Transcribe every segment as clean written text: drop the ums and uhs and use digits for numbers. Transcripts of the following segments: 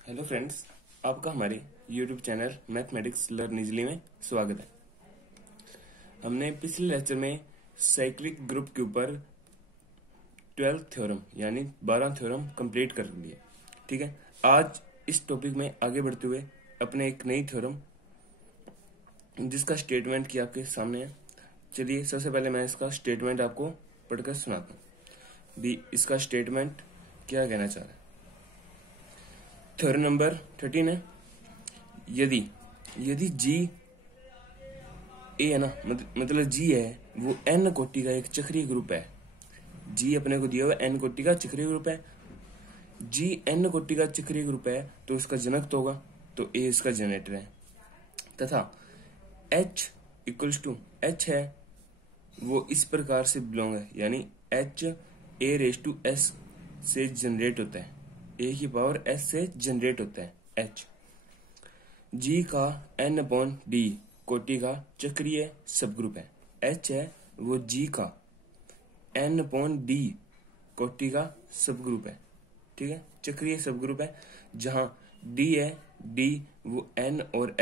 Hello friends, आपका हमारे YouTube channel mathematics learn easily में स्वागत है। हमने पिछले लेक्चर में साइक्लिक ग्रुप के ऊपर 12th थ्योरम यानी 12वां थ्योरम कंप्लीट कर लिया। ठीक है, आज इस टॉपिक में आगे बढ़ते हुए अपने एक नई थ्योरम जिसका स्टेटमेंट की आपके सामने है। चलिए सबसे पहले मैं इसका स्टेटमेंट आपको पढ़कर सुनाता हूँ। इसका स्टेटमेंट क्या कहना चाह रहा है। थ्योरम नंबर 13 है। यदि जी ए है ना, मतलब जी है वो एन कोटि का एक चक्रीय ग्रुप है। जी अपने को दिया हुआ एन कोटि का चक्रीय ग्रुप है। जी एन कोटि का चक्रीय ग्रुप है तो इसका जनक तो होगा, तो ए इसका जनरेटर है। तथा एच इक्वल्स टू एच है वो इस प्रकार से बिलोंग है, यानी H a raise to s से जनरेट होता है, ए की पावर एस से जनरेट होता है एच। जी का एन अपॉन डी कोटि का चक्रीय सबग्रुप है। एच है वो जी का एन अपॉन डी कोटि का सबग्रुप है। ठीक है, चक्रीय सबग्रुप है जहां डी है, डी वो एन और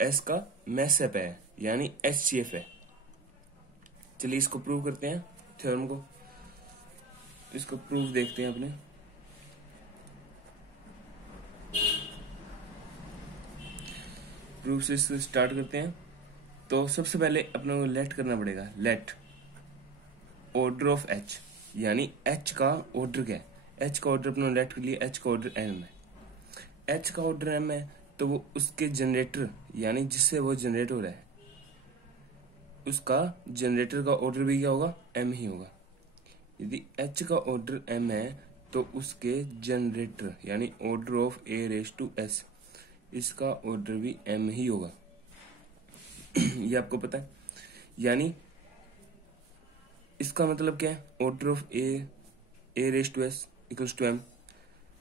एस का मैसअप है, यानी HCF है। चलिए इसको प्रूव करते हैं थ्योरम को। इसको प्रूफ देखते हैं अपने। प्रूफ से इसको स्टार्ट करते हैं। तो सबसे पहले अपने को लेट करना पड़ेगा, लेट ऑर्डर ऑफ एच, यानी एच का ऑर्डर क्या है। एच का ऑर्डर अपने लेट कर लिया, एच का ऑर्डर एम है। एच का ऑर्डर एम है तो वो उसके जनरेटर यानी जिससे वो जनरेट हो रहा है उसका जनरेटर का ऑर्डर भी क्या होगा, एम ही होगा। यदि एच का ऑर्डर एम है तो उसके जनरेटर यानी order of a raise to s इसका ऑर्डर भी एम ही होगा। ये आपको पता है, यानी इसका मतलब क्या है, order of a raise to s equals to m.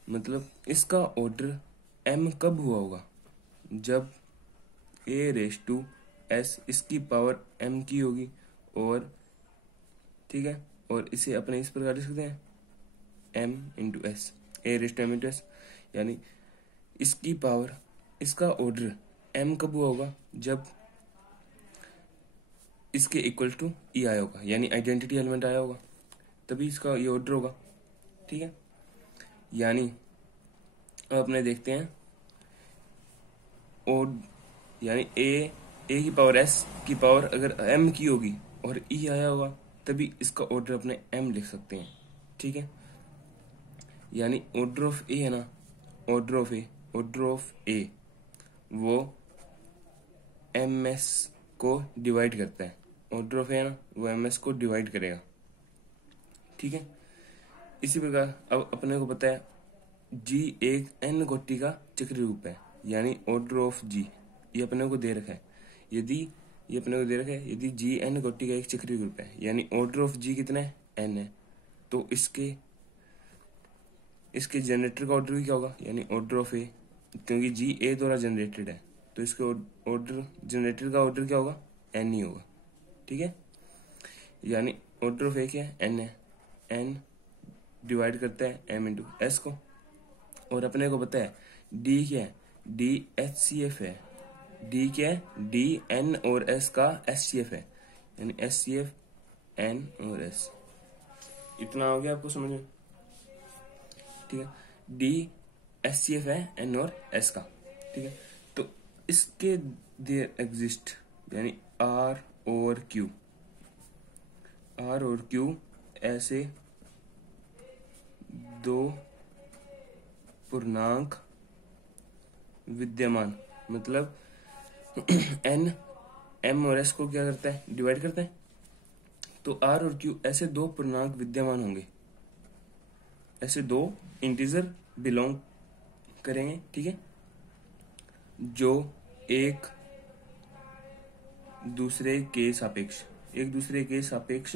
मतलब इसका ऑर्डर एम कब हुआ होगा, जब ए रेस टू एस इसकी पावर एम की होगी। और ठीक है, और इसे अपने इस प्रकार लिख सकते हैं m into s, a raise to m into s, यानी इसकी पावर इसका ऑर्डर एम कब हुआ होगा, जब इसके इक्वल टू ई आया होगा, यानी आइडेंटिटी एलिमेंट आया होगा, तभी इसका ये ऑर्डर होगा। ठीक है, यानी अब अपने देखते हैं और यानी ए की पावर एस की पावर अगर एम की होगी और ई आया होगा तभी इसका ऑर्डर अपने एम लिख सकते हैं। ठीक है, यानी ऑर्डर ऑफ ए है ना, ऑर्डर ऑफ ए वो एम एस को डिवाइड करता है। ऑर्डर ऑफ ए है ना, वो एम एस को डिवाइड करेगा। ठीक है, इसी प्रकार अब अपने को पता है जी एक एन कोटि का चक्रीय रूप है, यानी ऑर्डर ऑफ जी ये अपने को दे रखा है। यदि जी एन कोटि का एक चक्रीय ग्रुप है, यानी ऑर्डर ऑफ जी कितना है, एन है, तो इसके जनरेटर का ऑर्डर भी क्या होगा, यानी ऑर्डर ऑफ ए, क्योंकि जी ए द्वारा जनरेटेड है तो इसके ऑर्डर जनरेटर का ऑर्डर क्या होगा, एन ही होगा। ठीक है, यानी ऑर्डर ऑफ ए क्या है, एन है, एन डिवाइड करता है एम इंटू एस को। और अपने को पता है डी क्या है, डी HCF है। डी क्या है, डी एन और एस का HCF है, यानी HCF एन और एस। इतना हो गया आपको समझ में। ठीक है, डी HCF है एन और एस का। ठीक है, तो इसके देयर एग्जिस्ट यानी आर और क्यू ऐसे दो पूर्णांक विद्यमान, मतलब एन एम और एस को क्या करता है, डिवाइड करता है। तो आर और क्यू ऐसे दो पूर्णांक विद्यमान होंगे, ऐसे दो इंटीजर बिलोंग करेंगे। ठीक है, जो एक दूसरे के सापेक्ष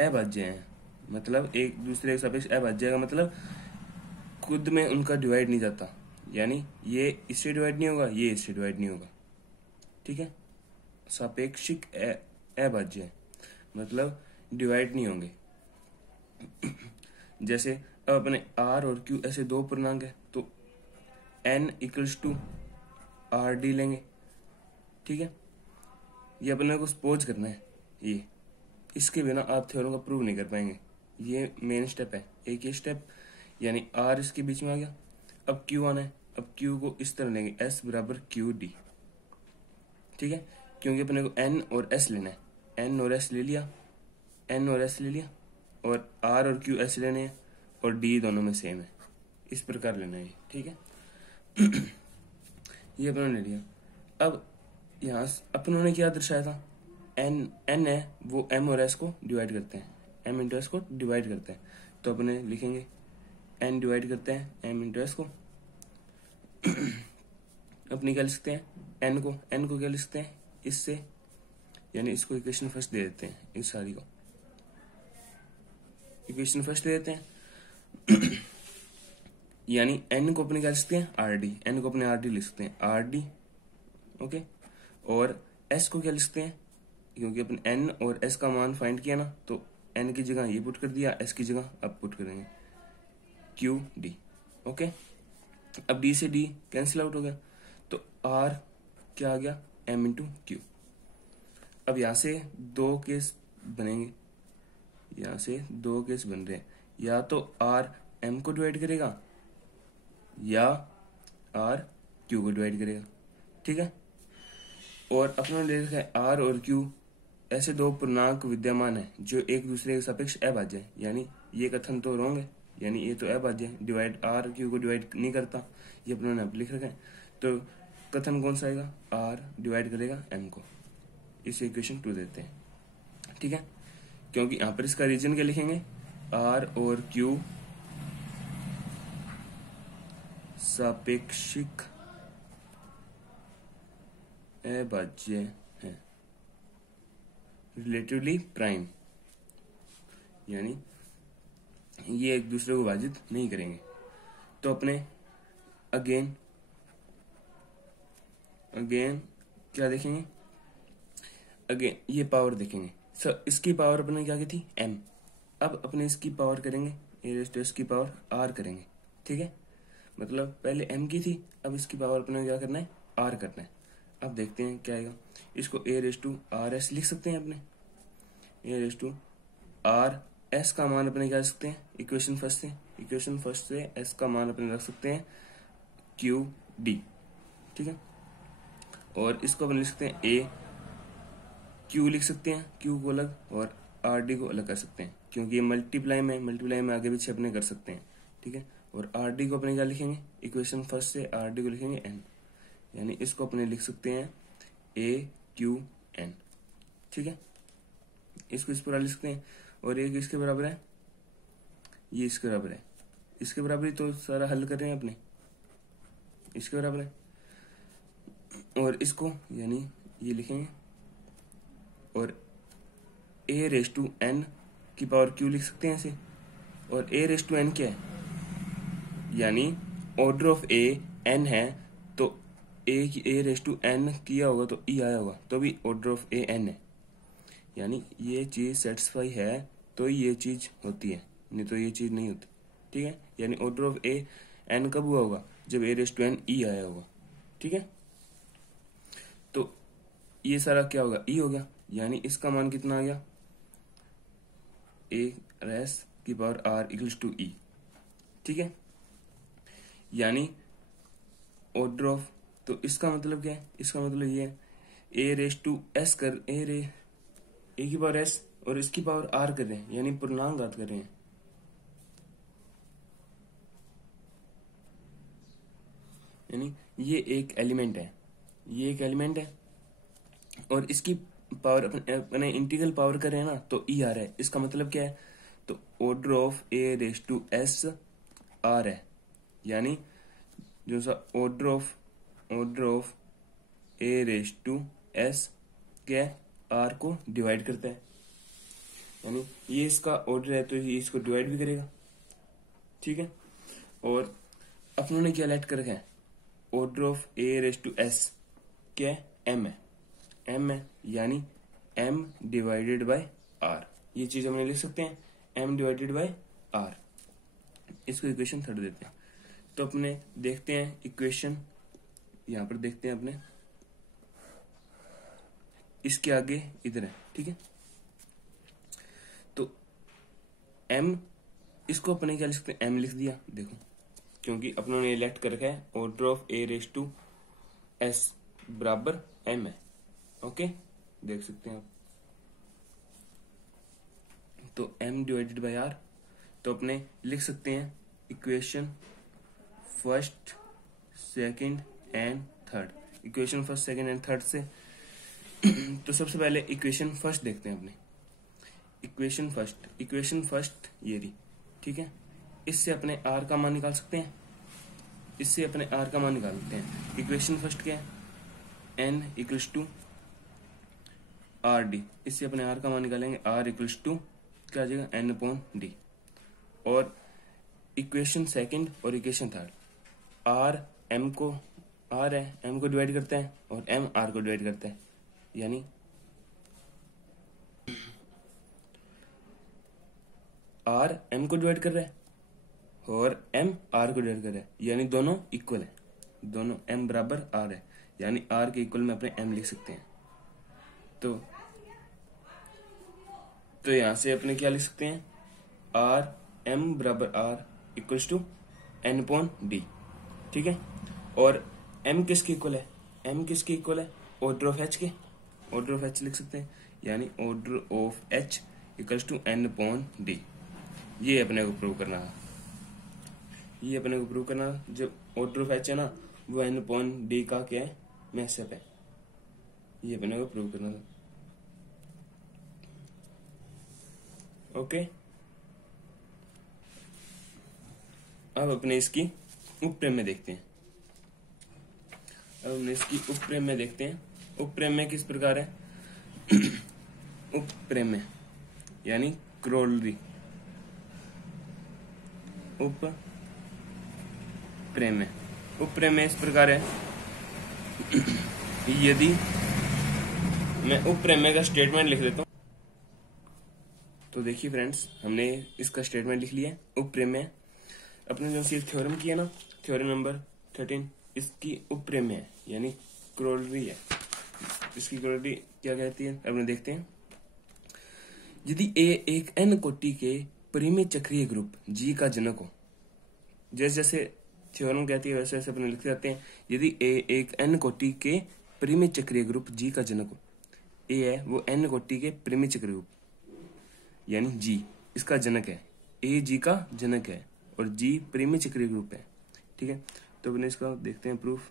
अभाज्य हैं। मतलब एक दूसरे के सापेक्ष अभाज्य का मतलब खुद में उनका डिवाइड नहीं जाता, यानी ये इससे डिवाइड नहीं होगा, ये इससे डिवाइड नहीं होगा। ठीक है, सापेक्षिक अभाज्य मतलब डिवाइड नहीं होंगे। जैसे अब अपने आर और क्यू ऐसे दो पूर्णांक है तो n equals to r d लेंगे, ठीक है। ये अपने को सपोज करना है, ये इसके बिना आप थ्योरम का प्रूव नहीं कर पाएंगे। ये मेन स्टेप है, एक ही स्टेप, यानी आर इसके बीच में आ गया। अब क्यू आना है, अब क्यू को इस तरह लेंगे एस बराबर क्यू डी, ठीक है, क्योंकि अपने को एन और एस लेना है। एन और एस ले लिया, एन और एस ले लिया, और आर और क्यू एस लेने हैं, और डी दोनों में सेम है, इस प्रकार लेना है, ठीक है। ये अपनों ने लिया। अब यहाँ अपनों ने क्या दर्शाया था, एन है वो एम और एस को डिवाइड करते हैं, एम इंटू एस को डिवाइड करते हैं, तो अपने लिखेंगे एन डिवाइड करते हैं एम इंटू एस को। अपनी क्या लिख सकते हैं, एन को क्या लिख सकते हैं इससे, यानी इसको इक्वेशन फर्स्ट दे देते हैं, इस सारी को इक्वेशन फर्स्ट दे देते हैं। यानी एन को अपने क्या लिख सकते हैं आर डी, एन को अपने आर डी लिख सकते हैं आर डी, ओके। और एस को क्या लिख सकते हैं, क्योंकि अपन एन और एस का मान फाइंड किया ना, तो एन की जगह ये पुट कर दिया, एस की जगह अब पुट करेंगे क्यू डी, ओके। अब डी से डी कैंसिल आउट हो गया, तो आर क्या आ गया एम इंटू क्यू। अब यहां से दो केस बनेंगे, यहां से दो केस बन रहे हैं, या तो आर एम को डिवाइड करेगा या आर क्यू को डिवाइड करेगा, ठीक है। और अपना ले रखा है आर और क्यू ऐसे दो पूर्णांक विद्यमान है जो एक दूसरे के सापेक्ष अभाज्य है, यानी ये कथन तो रॉन्ग है, यानी ये तो अभाज्य है, डिवाइड आर क्यू को डिवाइड नहीं करता, ये अपनों ने लिख रखा है। तो कथन कौन सा आएगा, आर डिवाइड करेगा एम को, इसे इक्वेशन 2 देते हैं, ठीक है। क्योंकि यहां पर इसका रीजन क्या लिखेंगे, आर और क्यू सापेक्षिक अभाज्य है, रिलेटिवली प्राइम, यानी ये एक दूसरे को विभाजित नहीं करेंगे। तो अपने अगेन क्या देखेंगे, अगेन ये पावर देखेंगे। सर इसकी पावर अपने क्या की थी m, अब अपने इसकी पावर करेंगे ए रेस टू एस की पावर r करेंगे, ठीक है। मतलब पहले m की थी, अब इसकी पावर अपने क्या करना है r करना है। अब देखते हैं क्या आएगा, इसको ए रेस टू आर एस लिख सकते हैं अपने, ए रेस टू आर एस का मान अपने क्या रख सकते हैं इक्वेशन फर्स्ट से एस का मान अपने रख सकते हैं क्यू डी, ठीक है। और इसको अपन लिख सकते हैं ए क्यू लिख सकते हैं, क्यू को अलग और आर डी को अलग कर सकते हैं, क्योंकि ये मल्टीप्लाई में आगे पीछे अपने कर सकते हैं, ठीक है। और आर डी को अपने क्या लिखेंगे, इक्वेशन फर्स्ट से आर डी को लिखेंगे एन, यानी इसको अपने लिख सकते हैं ए क्यू एन, ठीक है। इसको इस पर लिख सकते हैं, और ये किसके बराबर है, ये इसके बराबर है, इसके बराबर ही तो सारा हल कर रहे हैं अपने, इसके बराबर है। और इसको यानी ये लिखेंगे, और ए रेस टू एन की पावर क्यू लिख सकते हैं इसे। और ए रेस टू एन क्या है, यानी ऑर्डर ऑफ ए एन है, तो ए रेस टू एन किया होगा तो ई आया होगा, तो भी ऑर्डर ऑफ ए एन है, यानी ये चीज सेटिस्फाई है तो ये चीज होती है, नहीं तो ये चीज नहीं होती, ठीक है। यानी ऑर्डर ऑफ ए एन कब हुआ होगा, जब a raise to N E आया होगा, ठीक है। तो ये सारा क्या होगा, ई हो गया, यानी इसका मान कितना आ गया, ए रेस की पावर आर इक्वल्स टू ई, ठीक है। यानी ऑर्डर ऑफ, तो इसका मतलब क्या है, इसका मतलब ये है ए रेस टू एस कर ए की पावर एस और इसकी पावर आर कर रहे हैं, यानी पूर्णांक बात कर रहे हैं, यानी ये एक एलिमेंट है, ये एक एलिमेंट है, और इसकी पावर अपने इंटीग्रल पावर कर रहे हैं ना, तो ई आ रहा है, इसका मतलब क्या है, तो order of a raise to s r है, यानी जो सा order of a raise to s क्या आर को डिवाइड करता है, यानी ये इसका ऑर्डर है तो ये इसको डिवाइड भी करेगा, ठीक है। और अपनों ने क्या लेट कर रखा है, order of a raise to s क्या एम है, यानी m डिवाइडेड बाय r, ये चीज हमने लिख सकते हैं m डिवाइडेड बाय r, इसको इक्वेशन थर्ड देते हैं। तो अपने देखते हैं इक्वेशन, यहां पर देखते हैं अपने, इसके आगे इधर है, ठीक है। तो m, इसको अपने क्या लिख सकते हैं, m लिख दिया, देखो क्योंकि अपनों ने इलेक्ट कर रखा है order of a raise to s बराबर m है, ओके, देख सकते हैं आप। तो m डिवाइडेड बाय r, तो अपने लिख सकते हैं equation first, second and third. Equation first, second and third से तो सबसे पहले इक्वेशन फर्स्ट देखते हैं अपने। इक्वेशन फर्स्ट ये रही, ठीक है। इससे अपने r का मान निकाल सकते हैं, इससे अपने r का मान निकाल सकते हैं। इक्वेशन फर्स्ट क्या है, n equals to r d, इससे अपने r का मान निकालेंगे, r इक्वल्स टू क्या आ जाएगा, n अपॉन डी। और इक्वेशन सेकंड और इक्वेशन थर्ड, r m को, r है m को डिवाइड करता है और m r को डिवाइड करता है, यानी r m को डिवाइड कर रहा है और m r को डिवाइड कर रहा है, यानी दोनों इक्वल है, दोनों m बराबर r है, यानी r के इक्वल में अपने m लिख सकते हैं। तो यहां से अपने क्या लिख सकते हैं, r m बराबर r equals to n upon d, ठीक है। और m किसके इक्वल है, m किसके इक्वल है, ऑर्डर ऑफ h के, ऑर्डर ऑफ h लिख सकते हैं, यानी order of h equals to n upon d. ये अपने को प्रूव करना है, ये अपने को प्रूव करना, जब ऑर्डर ऑफ h है ना वो n अपॉन डी का क्या है, मैसअप है, ये अपने को प्रूव करना था, ओके। अब अपने इसकी उपप्रेम में देखते हैं, उपप्रेम में किस प्रकार है उपप्रेम में, यानी क्रोलरी, उपप्रेम में इस प्रकार है यदि मैं उपप्रेम का स्टेटमेंट लिख देता हूं, तो देखिए फ्रेंड्स, हमने इसका स्टेटमेंट लिख लिया। उपप्रेम में अपने जो सिर्फ थ्योरम किया ना, थ्योरम नंबर 13, इसकी उपप्रेम है, यानी क्रोलरी है। इसकी क्रोलरी क्या कहती है, अपने देखते हैं। यदि ए एक n कोटि के परिमेय चक्रीय ग्रुप G का जनक हो, जैसे जैसे थ्योरम कहती है वैसे वैसे अपने लिखते जाते हैं। यदि ए एक n कोटि के परिमेय चक्रीय ग्रुप G का जनक हो, ए है वो n कोटि के परिमेय चक्रीय ग्रुप, यानी G इसका जनक है, ए G का जनक है और G परिमेय चक्रीय ग्रुप है, ठीक है। तो अपने इसका देखते हैं प्रूफ।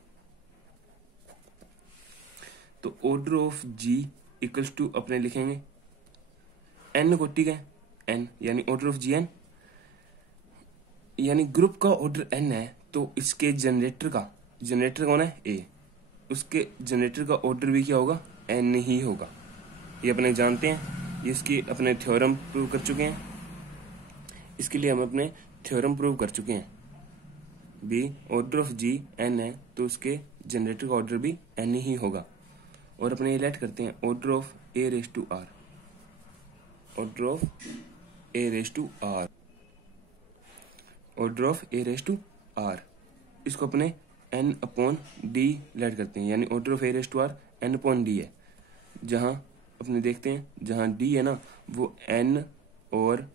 तो order of G equals to अपने लिखेंगे n कोटि का n, यानी ऑर्डर ऑफ Gn, यानी ग्रुप का ऑर्डर n है, तो इसके जनरेटर कौन है, A, उसके जनरेटर का ऑर्डर भी क्या होगा, n ही होगा। ये अपने जानते हैं, इसकी अपने थ्योरम प्रूव कर चुके हैं, इसके लिए हम अपने थ्योरम प्रूव कर चुके हैं। B order of G n है, तो उसके जनरेटर का ऑर्डर भी n ही होगा। और अपने इलेक्ट करते हैं order of A raise to R, order of A raise to R, order of A raise to R, इसको अपने n अपॉन डी लेट करते हैं, यानी order of A raise to R n upon d है। जहां अपने देखते हैं, जहां d है ना वो n और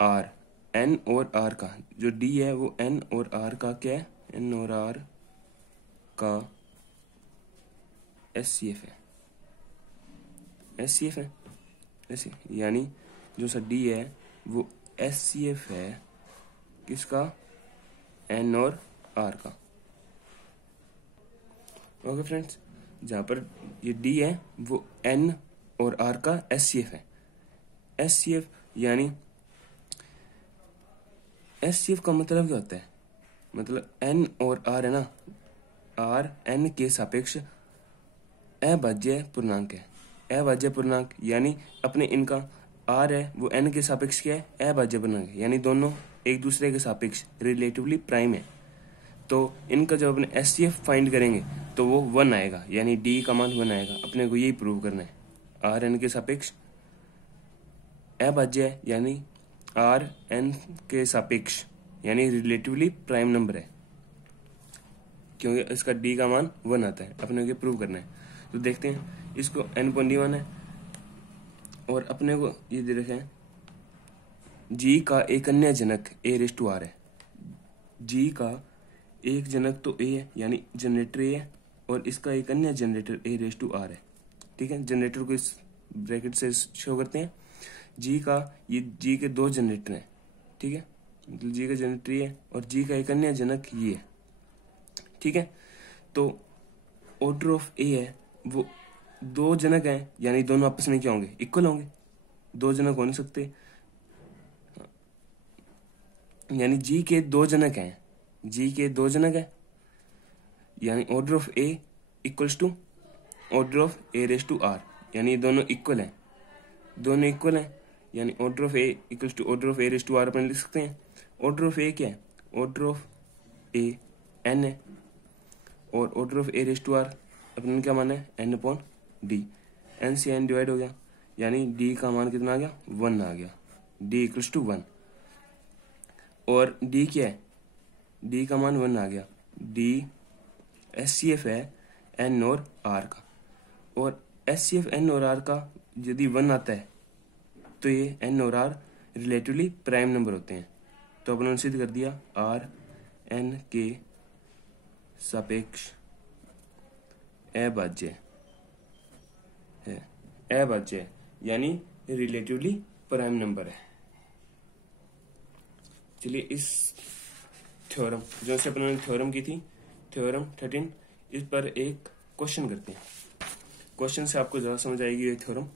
r, n और r का, जो d है वो n और r का क्या है, n और r का SCF है, SCF है ऐसे, यानी जो सा d है वो SCF है किसका, n और r का, ओके फ्रेंड्स। जहां पर ये d है वो n और r का SCF है, SCF यानी SCF का मतलब क्या होता है, मतलब n और r है ना, r n के सापेक्ष अभाज्य पूर्णांक है, अभाज्य पूर्णांक, यानी अपने इनका r है वो n के सापेक्ष क्या है, अभाज्य पूर्णांक है, यानी दोनों एक दूसरे के सापेक्ष रिलेटिवली प्राइम है। तो इनका जब अपने SCF फाइंड करेंगे तो वो 1 आएगा, यानी d का मान 1 आएगा। अपने को यही प्रूव करना है, r n के सापेक्ष अभाज्य है, यानी आर एन के सापेक्ष यानी रिलेटिवली प्राइम नंबर है, क्योंकि इसका डी का मान 1 आता है, अपने को प्रूव करना है। तो देखते हैं, इसको n.1 है और अपने को ये दे रखे हैं जी का एक अन्य जनक a⁻r है। जी का एक जनक तो a है यानी जनरेटर a है, और इसका एक अन्य जनरेटर a⁻r है। ठीक है, जनरेटर को इस ब्रैकेट से शो करते हैं। जी का ये जी के 2 जनरेटर हैं। ठीक है, मतलब जी का जनरेटर ये है और जी का एक अन्य जनक ये है। ठीक है, तो ऑर्डर ऑफ ए है, वो 2 जनक हैं यानी दोनों आपस में क्या होंगे, इक्वल होंगे। 2 जनक हो नहीं सकते, यानी जी के 2 जनक हैं, जी के 2 जनक हैं, यानी order of a equals to order of a⁻r, यानी दोनों इक्वल हैं, दोनों इक्वल हैं, यानी order of a equals to order of a⁻r अपन लिख सकते हैं। ऑर्डर ऑफ ए क्या है, ऑर्डर ऑफ ए n है, और ऑर्डर ऑफ a⁻r अपन क्या माना है, n/d, n से n डिवाइड हो गया, यानी d का मान कितना आ गया, 1 आ गया, d इक्वल्स टू 1। और d क्या है, d का मान 1 आ गया, d SCF है n और r का, और SCF n और r का यदि 1 आता है तो ये n और r रिलेटिवली प्राइम नंबर होते हैं। तो अपन ने सिद्ध कर दिया r n के सापेक्ष अभाज्य है, अभाज्य है यानी रिलेटिवली प्राइम नंबर है। चलिए इस थ्योरम जो से अपन ने थ्योरम की थी, थ्योरम 13, इस पर एक क्वेश्चन करते हैं। क्वेश्चन से आपको ज्यादा समझ आएगी ये थ्योरम,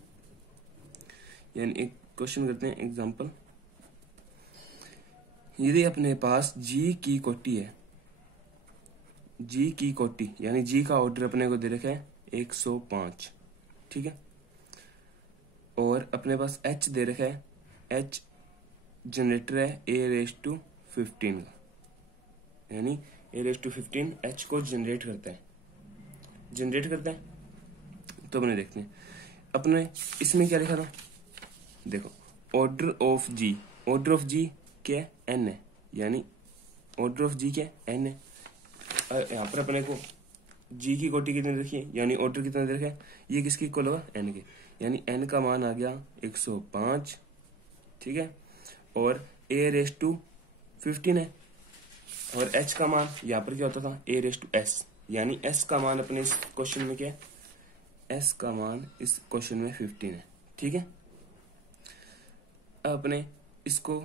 यानी एक क्वेश्चन करते हैं। एग्जांपल, यदि अपने पास जी की कोटि है, जी की कोटि यानी जी का ऑर्डर अपने को दे रखा है 105, ठीक है, और अपने पास एच दे रखा है, एच जनरेटर है a⁻15 का, यानी a⁻15 एच को जनरेट करता है। तो अपने देखते हैं, अपने इसमें क्या लिखा था, देखो order of G, order of G क्या है, n है, यानी ऑर्डर ऑफ जी क्या है, n है। यहाँ पर अपने को जी की कोटि कितनी रखी है, यानी ऑर्डर कितना दे रखा है, ये किसकी इक्वल होगा, n के, यानी n का मान आ गया 105, ठीक है, और a⁻15 है, और h का मान यहाँ पर क्या होता था, a⁻s, यानी s का मान अपने इस क्वेश्चन में क्या है, s का मान इस क्वेश्चन में 15 है। ठीक है, अब अपने इसको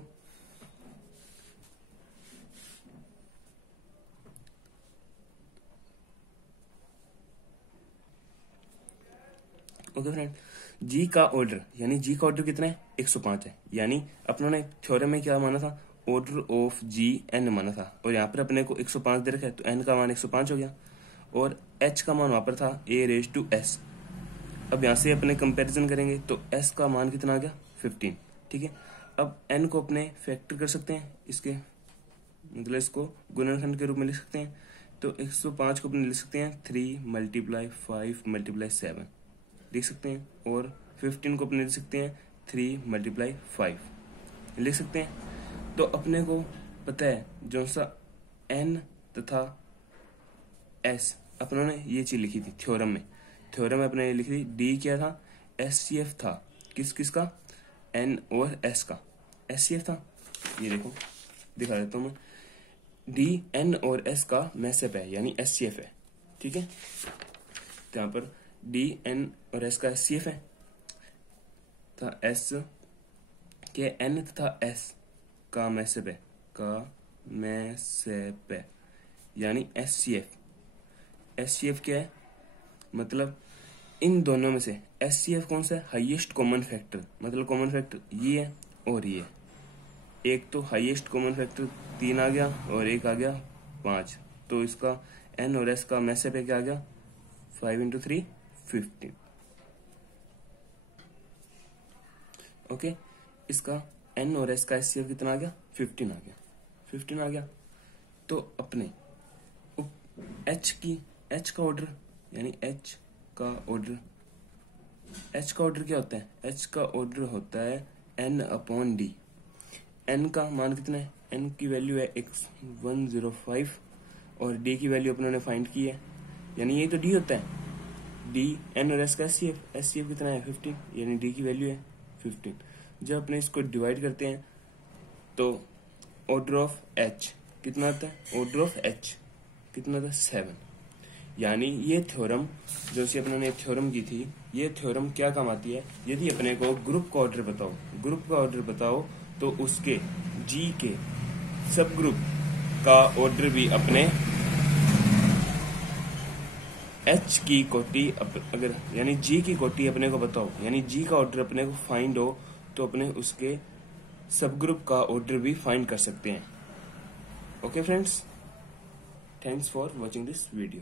ओके फ्रेंड, जी का ऑर्डर यानी जी का ऑर्डर कितना है, 105 है, यानी अपनों ने थ्योरम में क्या माना था, ऑर्डर ऑफ जी n माना था, और यहाँ पर अपने को 105 दे रखा है, तो n का मान 105 हो गया, और h का मान वहां पर था a⁻s। अब यहाँ से अपने कंपैरिजन करेंगे तो s का मान कितना आ गया, 15, ठीक है। अब n को अपने फैक्टर कर सकते हैं, इसके मतलब इसको गुणनखंड के रूप में लिख सकते हैं, तो 105 को अपने लिख सकते हैं 3 × 5 × 7 लिख सकते हैं, और 15 को अपने लिख सकते हैं 3 × 5 लिख सकते हैं। तो अपने को पता है जो सा n तथा s अपनों ने ये चीज लिखी थी थ्योरम में अपने लिखी थी, d क्या था, SCF था, किस का, n और s का SCF था। ये देखो दिखा देता हूं मैं, d n और s का मैसअप है यानी SCF है, ठीक है। तो यहाँ पर d n और s का SCF है, तो s के n तथा s का मैसअप है, यानी SCF क्या है, मतलब इन दोनों में से SCF कौन सा है, हाईएस्ट कॉमन फैक्टर, मतलब कॉमन फैक्टर ये है और ये, एक तो हाईएस्ट कॉमन फैक्टर 3 आ गया और एक आ गया 5, तो इसका n और s का मैसअप है क्या आ गया, 5 × 3 15, ओके। इसका n और s का SCF कितना आ गया, 15 आ गया। तो अपने h का ऑर्डर यानी h का ऑर्डर क्या होता है, h का ऑर्डर होता है n/d, n का मान कितना है, n की वैल्यू है 105 और d की वैल्यू अपने ने फाइंड की है, यानी ये तो d होता है। d n और s का एचसीएफ कितना है 15, यानी d की वैल्यू है 15। जब अपने इसको डिवाइड करते हैं तो ऑर्डर ऑफ h कितना आता है, ऑर्डर ऑफ h कितना था 7। यानी ये थ्योरम जो सी अपने ने थ्योरम की थी, ये थ्योरम क्या काम आती है, यदि अपने को ग्रुप का ऑर्डर बताओ तो उसके g के सब ग्रुप का ऑर्डर भी अपने h की कोटि अगर यानी g की कोटि अपने को बताओ, यानी g का ऑर्डर अपने को फाइंड हो तो अपने उसके सब ग्रुप का ऑर्डर भी फाइंड कर सकते हैं। Okay friends, thanks for watching this video.